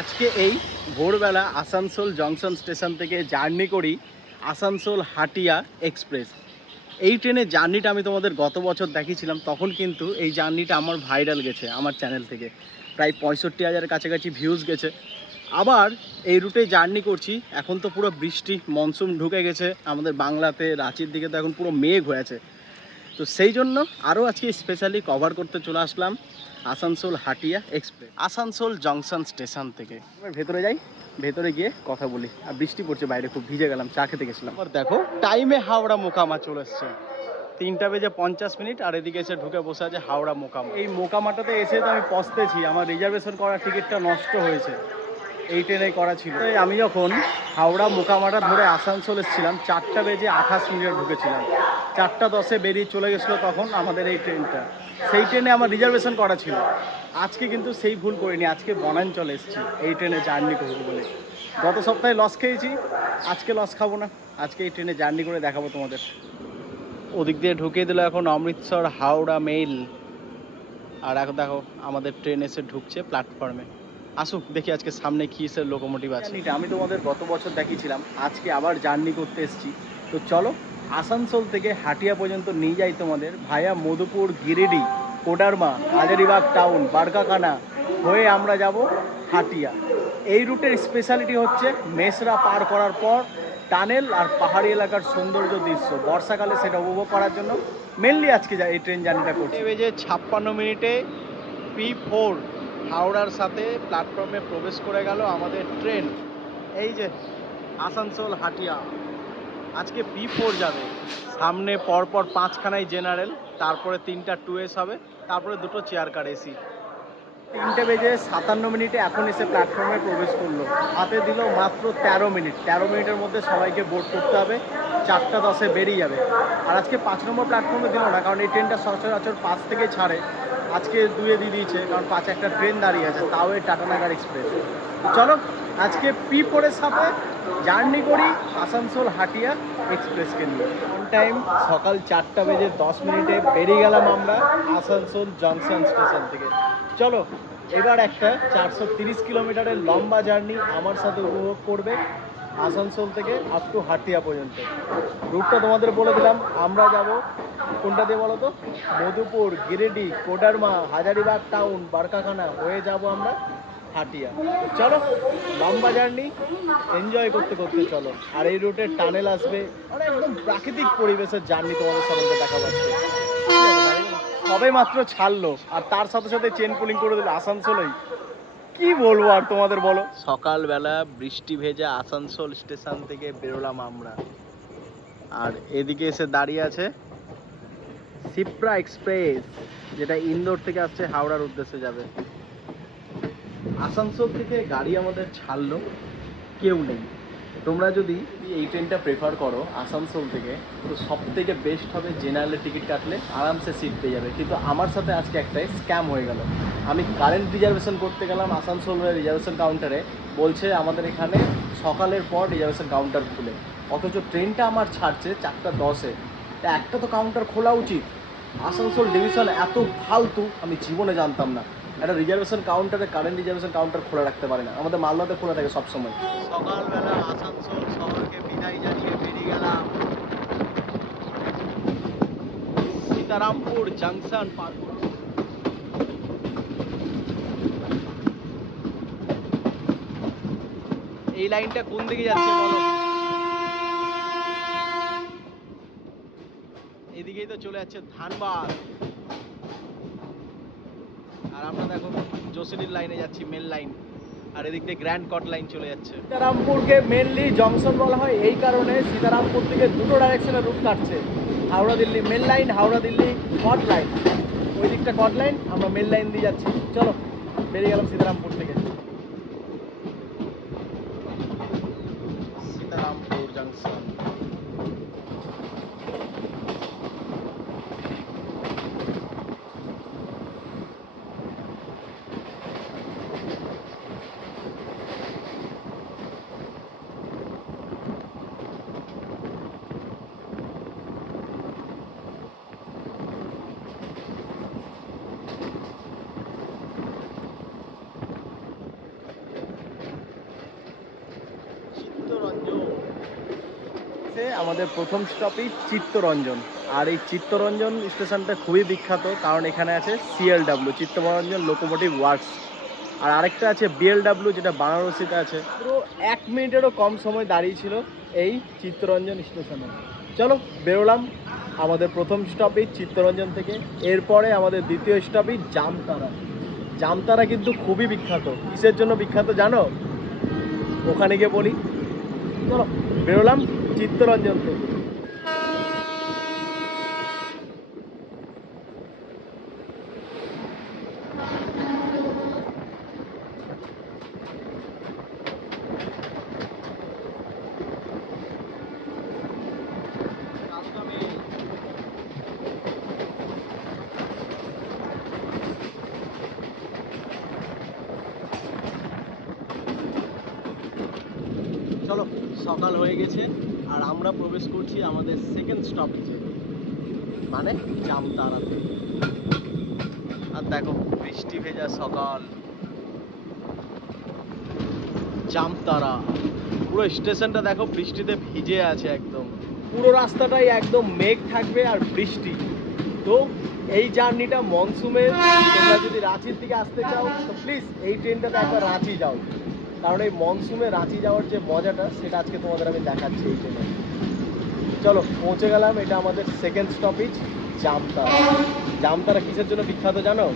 আজকে এই ভোরবেলা আসানসোল জংশন স্টেশন থেকে জার্নি করি আসানসোল হাটিয়া এক্সপ্রেস। এই ট্রেনের জার্নিটা আমি তোমাদের গত বছর দেখিয়েছিলাম, তখন কিন্তু এই জার্নিটা আমার ভাইরাল গেছে আমার চ্যানেল থেকে। প্রায় পঁয়ষট্টি হাজারের কাছাকাছি ভিউজ গেছে। আবার এই রুটে জার্নি করছি, এখন তো পুরো বৃষ্টি মনসুন ঢুকে গেছে, আমাদের বাংলাতে, রাঁচির দিকে তো এখন পুরো মেঘ হয়েছে তো সেই জন্য আরও আজকে স্পেশালি কভার করতে চলে আসলাম Asansol Hatia express Asansol junction station থেকে। ভেতরে যাই ভেতরে গিয়ে কথা বলি। আর বৃষ্টি পড়ছে বাইরে খুব ভিজে গেলাম চা খেতে গেছিলাম। আর দেখো টাইমে হাওড়া মোকামা চলে এসছে। তিনটা বেজে পঞ্চাশ মিনিট আর এদিকে এসে ঢুকে বসে আছে হাওড়া মোকামা। এই মোকামাটাতে এসে তো আমি পস্তেছি আমার রিজার্ভেশন করার টিকিটটা নষ্ট হয়েছে। এই ট্রেনে করা ছিল। তাই আমি যখন হাওড়া মোকামাটা ধরে আসানসোল এসেছিলাম চারটা বেজে আঠাশ মিনিটে ঢুকেছিলাম। চারটা দশে বেরিয়ে চলে গেছিল তখন আমাদের এই ট্রেনটা। সেই ট্রেনে আমার রিজার্ভেশন করা ছিল। আজকে কিন্তু সেই ভুল করিনি আজকে বনাঞ্চলে এসেছি এই ট্রেনে জার্নি করব বলে। গত সপ্তাহে লস খেয়েছি আজকে লস খাব না আজকে এই ট্রেনে জার্নি করে দেখাবো তোমাদের। ওদিক দিয়ে ঢুকিয়ে দিল এখন অমৃতসর হাওড়া মেইল আর এখন দেখো আমাদের ট্রেন এসে ঢুকছে প্ল্যাটফর্মে আসুক দেখি আজকে সামনে কি এসে লোকোমোটিভ আছে। আমি তোমাদের গত বছর দেখিয়েছিলাম আজকে আবার জার্নি করতে এসেছি। তো চলো আসানসোল থেকে হাটিয়া পর্যন্ত নিয়ে যাই তোমাদের ভায়া মধুপুর, গিরিডি কোডারমা হাজারিবাগ টাউন বারকাখানা হয়ে আমরা যাব হাটিয়া। এই রুটের স্পেশালিটি হচ্ছে মেসরা পার করার পর টানেল আর পাহাড়ি এলাকার সৌন্দর্য দৃশ্য। বর্ষাকালে সেটা উপভোগ করার জন্য মেনলি আজকে যা এই ট্রেন জার্নিটা করছি। বেজে ছাপ্পান্ন মিনিটে পি ফোর হাওড়ার সাথে প্ল্যাটফর্মে প্রবেশ করে গেল আমাদের ট্রেন এই যে আসানসোল, হাটিয়া। আজকে পি ফোর যাবে। সামনে পরপর পাঁচখানাই জেনারেল, তারপরে তিনটা টু এস হবে, তারপরে দুটো চেয়ার কার এসি তিনটে বেজে সাতান্ন মিনিটে এখন এসে প্ল্যাটফর্মে প্রবেশ করল। হাতে দিল মাত্র তেরো মিনিট। তেরো মিনিটের মধ্যে সবাইকে বোর্ড করতে হবে, চারটা দশে বেরিয়ে যাবে। আর আজকে পাঁচ নম্বর প্ল্যাটফর্মে দিল না, কারণ এই ট্রেনটা সচরাচর পাঁচ থেকে ছাড়ে। আজকে দুয়ে দিয়ে দিয়েছে, কারণ পাঁচে একটা ট্রেন দাঁড়িয়ে আছে, তাও এই টাটানাগার এক্সপ্রেস চলো, আজকে পি ফোরের সাথে জার্নি করি আসানসোল হাটিয়া এক্সপ্রেসকে নিয়ে। অন টাইম সকাল চারটা বেজে দশ মিনিটে বেরিয়ে গেলাম আমরা আসানসোল জংশন স্টেশন থেকে। চলো, এবার একটা চারশো তিরিশ কিলোমিটারের লম্বা জার্নি আমার সাথে উপভোগ করবে আসানসোল থেকে আপ টু হাটিয়া পর্যন্ত। রুটটা তোমাদের বলে দিলাম, আমরা যাব কোনটা দিয়ে বলো তো? মধুপুর, গিরিডি, কোডারমা, হাজারিবাগ টাউন বারকাখানা, হয়ে যাব আমরা হাটিয়া চলো, লম্বা জার্নি এনজয় করতে করতে চলো। আর এই রুটের টানেল আসবে। মানে একদম প্রাকৃতিক পরিবেশের জার্নি তোমাদের সামনে দেখা আজকে। সবে মাত্র ছাড়লো। আর তার সাথে সাথে চেন পুলিং করে দিল আসানসোলেই। কি বলব আর তোমাদের বলো? সকালবেলা বৃষ্টি ভেজা আসানসোল স্টেশন থেকে বেরোলাম আমরা। আর এদিকে এসে দাঁড়িয়ে আছে সিপ্রা এক্সপ্রেস, যেটা ইন্দোর থেকে আসছে হাওড়ার উদ্দেশ্যে যাবে। আসানসোল থেকে গাড়ি আমাদের ছাড়লো, কেউ নেই। তোমরা যদি এই ট্রেনটা প্রেফার করো আসানসোল থেকে, তো সব থেকে বেস্ট হবে জেনারেলের টিকিট কাটলে আরামসে সিট পেয়ে যাবে। কিন্তু আমার সাথে আজকে একটাই স্ক্যাম হয়ে গেল। আমি কারেন্ট রিজার্ভেশন করতে গেলাম আসানসোলের রিজার্ভেশন কাউন্টারে বলছে আমাদের এখানে সকালের পর রিজার্ভেশন কাউন্টার খুলে। অথচ ট্রেনটা আমার ছাড়ছে চারটা দশে। একটা তো কাউন্টার খোলা উচিত। আসানসোল ডিভিশন এত ফালতু, আমি জীবনে জানতাম না। একটা রিজার্ভেশন কাউন্টারে কারেন্ট রিজার্ভেশন কাউন্টার খোলা রাখতে পারে না। আমাদের মালদাতে খোলা থাকে সবসময়। সকালবেলা আসানসোল শহরকে বিদায় জানিয়ে বেরিয়ে গেলাম। সীতারামপুর জাংশন পার। এই লাইনটা কোন দিকে যাচ্ছে বলো? এদিকেই তো চলে যাচ্ছে ধানবাদ। আর আমরা দেখো জোসেলির লাইনে যাচ্ছি মেন লাইন আর এদিক দিয়ে গ্র্যান্ড কট লাইন চলে যাচ্ছে। সীতারামপুরকে মেনলি জংশন বলা হয়, এই কারণে সীতারামপুর থেকে দুটো ডাইরেকশনে রুট কাটছে। হাওড়া দিল্লি মেন লাইন হাওড়া দিল্লি কট লাইন ওই দিকটা কট লাইন আমরা মেন লাইন দিয়ে যাচ্ছি। চলো, বেরিয়ে গেলাম সীতারামপুর থেকে। এ আমাদের প্রথম স্টপই চিত্তরঞ্জন। আর এই চিত্তরঞ্জন স্টেশনটা খুবই বিখ্যাত, কারণ এখানে আছে সিএলডাব্লিউ চিত্তরঞ্জন লোকোমোটিভ ওয়ার্কস আর আরেকটা আছে বিএলডাব্লিউ যেটা বানারসিতে আছে। পুরো এক মিনিটেরও কম সময় দাঁড়িয়ে ছিল এই চিত্তরঞ্জন স্টেশনে। চলো, বেরোলাম আমাদের প্রথম স্টপই চিত্তরঞ্জন থেকে। এরপরে আমাদের দ্বিতীয় স্টপই জামতারা। জামতারা কিন্তু খুবই বিখ্যাত। কিসের জন্য বিখ্যাত জানো? ওখানে গিয়ে বলি। চলো, বেরোলাম। চিত্তরঞ্জন থেকে চলো সকাল হয়ে গেছে। আর আমরা প্রবেশ করছি আমাদের সেকেন্ড স্টপেজে মানে জামতারাতে। আর দেখো, বৃষ্টি ভেজা সকাল। জামতারা। পুরো স্টেশনটা দেখো বৃষ্টিতে ভিজে আছে একদম। পুরো রাস্তাটাই একদম মেঘ থাকবে আর বৃষ্টি। তো এই জার্নিটা মনসুমে তোমরা যদি রাঁচির দিকে আসতে চাও, তো প্লিজ এই ট্রেনটাতে একবার রাঁচি যাও। কারণ এই মনসুমে রাঁচি যাওয়ার যে মজাটা সেটা আজকে তোমাদের আমি দেখাচ্ছি এই ট্রেনে চলো পৌঁছে গেলাম এটা আমাদের সেকেন্ড স্টপেজ জামতারা। জামতারা কিসের জন্য বিখ্যাত জানো?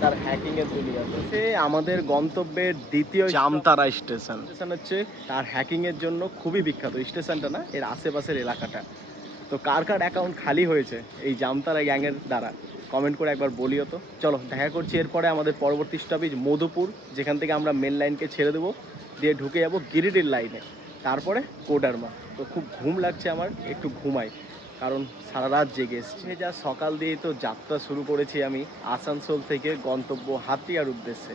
তার হ্যাকিং এর দুনিয়াতে সে আমাদের গন্তব্যের দ্বিতীয় জামতারা স্টেশন। স্টেশন হচ্ছে তার হ্যাকিং এর জন্য খুবই বিখ্যাত। স্টেশনটা না এর আশেপাশের এলাকাটা। তো কার কার অ্যাকাউন্ট খালি হয়েছে এই জামতারা গ্যাংয়ের দ্বারা? কমেন্ট করে একবার বলিও তো। চলো, দেখা করছি এরপরে আমাদের পরবর্তী স্টপেজ মধুপুর, যেখান থেকে আমরা মেন লাইনকে ছেড়ে দেবো। দিয়ে ঢুকে যাব গিরিডির লাইনে তারপরে কোডারমা। তো খুব ঘুম লাগছে আমার, একটু ঘুমাই। কারণ সারা রাত জেগে এসছি। যা সকাল দিয়ে তো যাত্রা শুরু করেছি আমি আসানসোল থেকে গন্তব্য হাতিয়ার উদ্দেশ্যে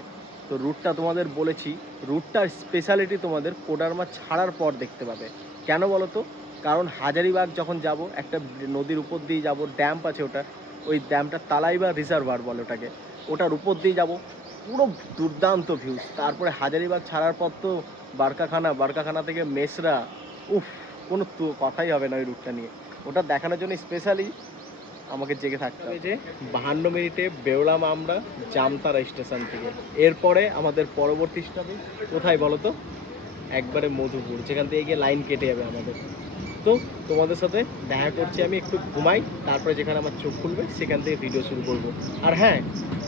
তো রুটটা তোমাদের বলেছি রুটটার স্পেশালিটি তোমাদের কোডারমা ছাড়ার পর দেখতে পাবে। কেন বলো তো? কারণ হাজারিবাগ যখন যাব, একটা নদীর উপর দিয়ে যাব ড্যাম্প আছে ওটা ওই ড্যামটা তালাইবা রিজার্ভার বলে ওটাকে। ওটার উপর দিয়ে যাব। পুরো দুর্দান্ত ভিউজ তারপরে হাজারিবাগ ছাড়ার পর তো বারকাখানা বারকাখানা থেকে মেসরা, উফ, কোনো তো কথাই হবে না ওই রুটটা নিয়ে। ওটা দেখানোর জন্য স্পেশালি আমাকে জেগে থাকতে হবে। যে বাহান্ন মিনিটে বেরোলাম আমরা জামতারা স্টেশন থেকে। এরপরে আমাদের পরবর্তী স্টপে কোথায় বলো তো একবারে মধুপুর, যেখান থেকে গিয়ে লাইন কেটে যাবে আমাদের। তো তোমাদের সাথে দেখা করছি আমি, একটু ঘুমাই, তারপরে যেখানে আমার চোখ খুলবে, সেখান থেকে ভিডিও শুরু করব। আর হ্যাঁ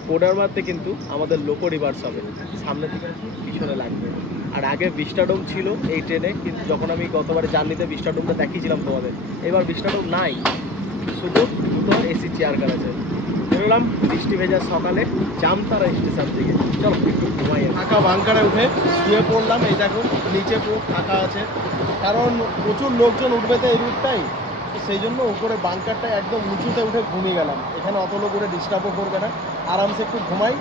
কোডারমাতে কিন্তু আমাদের লোকো রিভার্স হবে। সামনে থেকে পিছনে লাগবে। আর আগে বিস্টাডোম ছিল এই ট্রেনে কিন্তু যখন আমি গতবারে জার্নিতে বিস্টাডোমটা দেখিয়েছিলাম তোমাদের, এবার বিস্টাডোম নাই। শুধু দুটো এসি চেয়ার কার আছে। বেরোলাম বৃষ্টি ভেজা সকালে জামতারা স্টেশন থেকে। চলো, একটু ঘুমাই ফাঁকা বাংকারে উঠে শুয়ে পড়লাম, এই দেখো, নিচে পুরো ফাঁকা আছে। কারণ প্রচুর লোকজন উঠবে তো এই রুটটাই। সেই জন্য উপরে বাংকারটা একদম উঁচুতে উঠে ঘুমিয়ে গেলাম। এখানে অত লোক উঠে ডিস্টার্বও করবে না। আরামসে একটু ঘুমাই।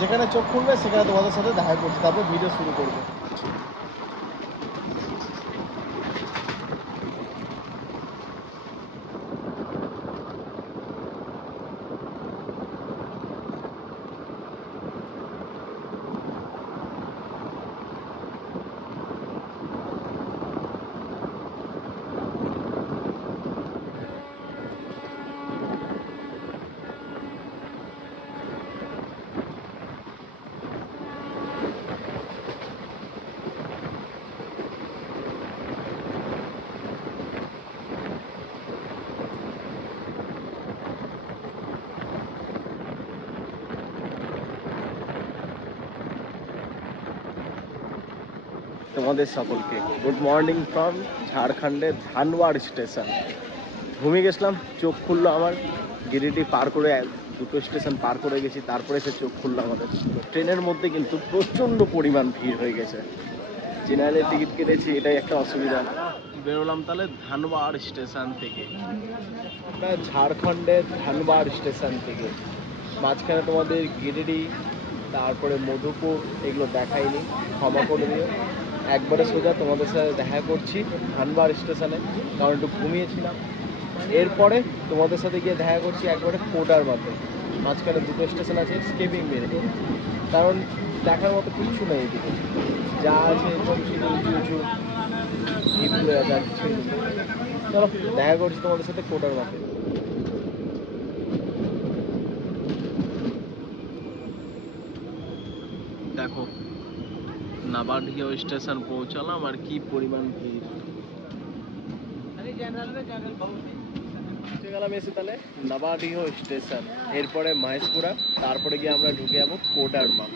যেখানে চোখ খুলবে, সেখানে তোমাদের সাথে দেখা করছি। তারপর ভিডিও শুরু করব। তোমাদের সকলকে। গুড মর্নিং ফ্রম ঝাড়খণ্ডের ধানবাড় স্টেশন ঘুমিয়ে গেছিলাম, চোখ খুললো আমার। গিরিটি পার করে, দুটো স্টেশন পার করে গেছি, তারপরে সে চোখ খুললো আমাদের। ট্রেনের মধ্যে কিন্তু প্রচণ্ড পরিমাণ ভিড় হয়ে গেছে। জেনারেলের টিকিট কেটেছি, এটাই একটা অসুবিধা। বেরোলাম তাহলে ধানবাড় স্টেশন থেকে। ঝাড়খণ্ডের ধানবাড় স্টেশন থেকে। মাঝখানে তোমাদের গিরিডি তারপরে মধুপুর, এগুলো দেখাইনি। ক্ষমা করে দিও। একবারে সোজা তোমাদের সাথে দেখা করছি ধানবাড় স্টেশনে, কারণ একটু ঘুমিয়েছিলাম। এরপরে তোমাদের সাথে গিয়ে দেখা করছি একবারে কোটার মাঠে মাঝখানে দুটো স্টেশন আছে, স্কেপিং মেরে। কারণ দেখার মতো কিচ্ছু নেই এদিকে। যা আছে উঁচু উঁচু চলো, দেখা করছি তোমাদের সাথে কোটার মাঠে দেখো নাবাডিয়া স্টেশন পৌঁছালাম আর কি পরিমাণ ভিড়। পৌঁছে গেলাম এসে তাহলে নাবাডিহ স্টেশন। এরপরে মহেশপুরা তারপরে গিয়ে আমরা ঢুকে যাব কোডারমা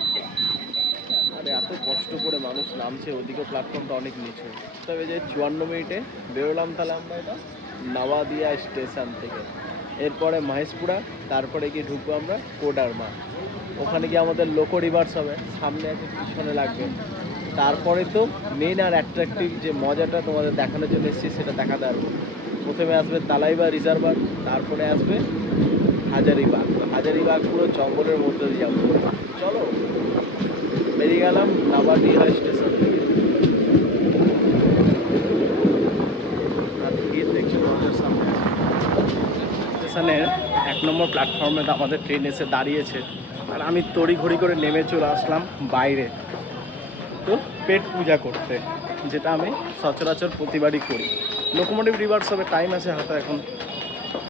আরে এত কষ্ট করে মানুষ নামছে ওদিকে প্ল্যাটফর্মটা অনেক নিচু। তবে যে চুয়ান্ন মিনিটে বেরোলাম তাহলে আমরা এটা নাওয়াদিয়া স্টেশন থেকে। এরপরে মহেশপুরা তারপরে গিয়ে ঢুকবো আমরা কোডারমা ওখানে গিয়ে আমাদের লোকো রিভার্স হবে। সামনে আছে পিছনে লাগবে। তারপরে তো মেন আর অ্যাট্রাকটিভ যে মজাটা তোমাদের দেখানোর জন্য এসেছি সেটা দেখাতে পারব। প্রথমে আসবে তালাইবা রিজার্ভার তারপরে আসবে হাজারিবাগ। হাজারিবাগ পুরো জঙ্গলের মধ্যে দিয়ে যাব। চলো, বেরিয়ে গেলাম নাবাডিহা স্টেশন থেকে। স্টেশনের এক নম্বর প্ল্যাটফর্মে আমাদের ট্রেন এসে দাঁড়িয়েছে। আর আমি তড়িঘড়ি করে নেমে চলে আসলাম বাইরে। পেট পূজা করতে, যেটা আমি সচরাচর প্রতিবারই করি। লোকোমোটিভ রিভার্স হবে টাইম আছে হাতে এখন।